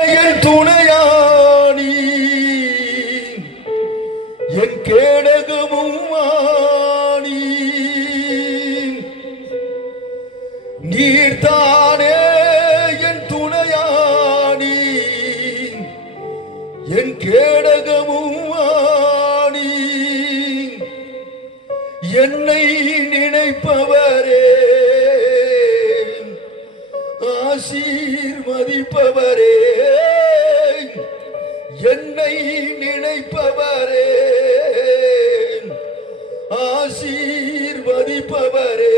என் துணையானி என் கேடகமும் ஆணி நீர்தானே என் துணையானி என் கேடகமும் ஆணி என்னை நினைப்பவரே ஆசீர்வதிப்பவரே என்னை நினைப்பவரே ஆசீர்வதிப்பவரே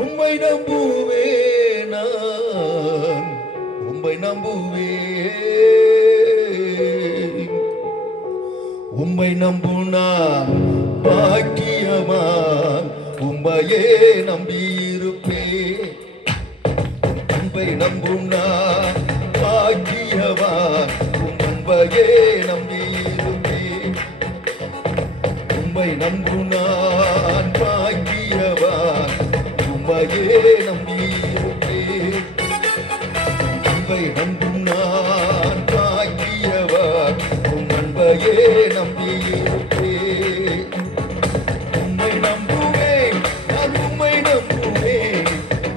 உம்மை நம்புவே நான் உம்மை நம்புவே உம்மை நம்புனா பாக்கியமான் உம்மையே நம்பியிருப்பேன் உம்மை நம்புனா பாக்கியவான் உம்மையே நம்பியிருப்பேன் உம்மை நம்புனான் பாக்கியவான் உம்மையே நம்பியிருப்பேன் உம்மை நம்புனான் பாக்கியவான் உம்மையே நம்பியிருப்பேன் உம்மை நம்புவேன் நான் உம்மை நம்புவேன்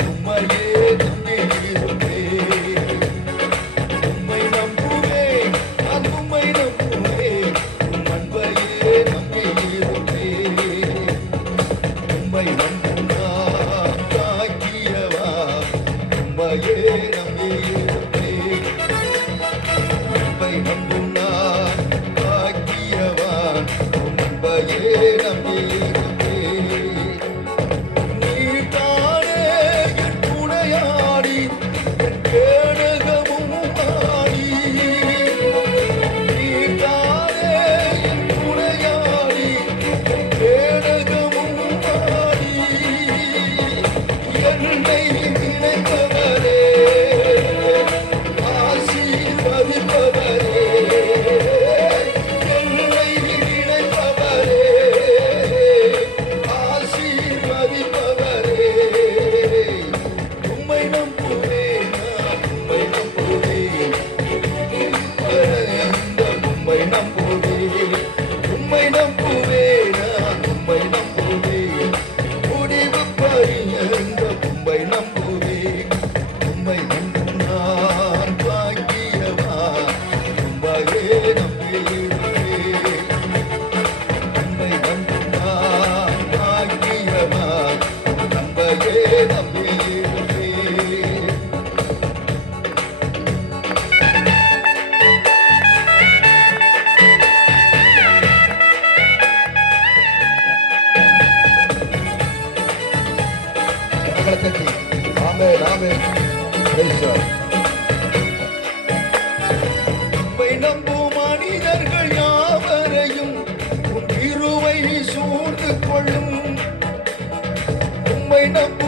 உம்மையே நம்பியிருப்பேன் உம்மை நம்புவேன் நான் உம்மை நம்புவேன் உம்மையே நம்பியிருப்பேன் உம்மை நம்புனான் பாக்கியவான் உம்மையே நம்பியிருப்பேன் உம்மை நம்புனான் பாக்கியவான் உம்மையே நம்பியிருப்பேன் நீர்தானே என் துணையாடி என் கேடகமும் ஆடி நீர்தானே என் துணையாடி என் கேடகமும் ஆடி என்னை நினைப்பவரே ஆசீர்வதிப்பவரே என்னை நினைப்பவரே ஆசீர்வதிப்பவரே உம்மை நம்புவேன் நான் உம்மை நம்புவேன் உம்மை நம்புவேன் உம்மை நம்புவேன் நான் உம்மை நம்புவேன் முடிவு பரியந்த உம்மை நம்புவேன் உம்மை நம்பும் நான் பாக்கியவான் உம்மையே நம்பியிருப்பேன் உம்மை நம்பும் நான் பாக்கியவான் உம்மையே நம்பியிருப்பேன் ஆமென் ஆமென் பிரைஸ் காட் உம்மை நம்பும் மனிதர்கள் யாவரையும் உம் கிருபை சூழ்ந்து கொள்ளும் உம்மை நம்பும்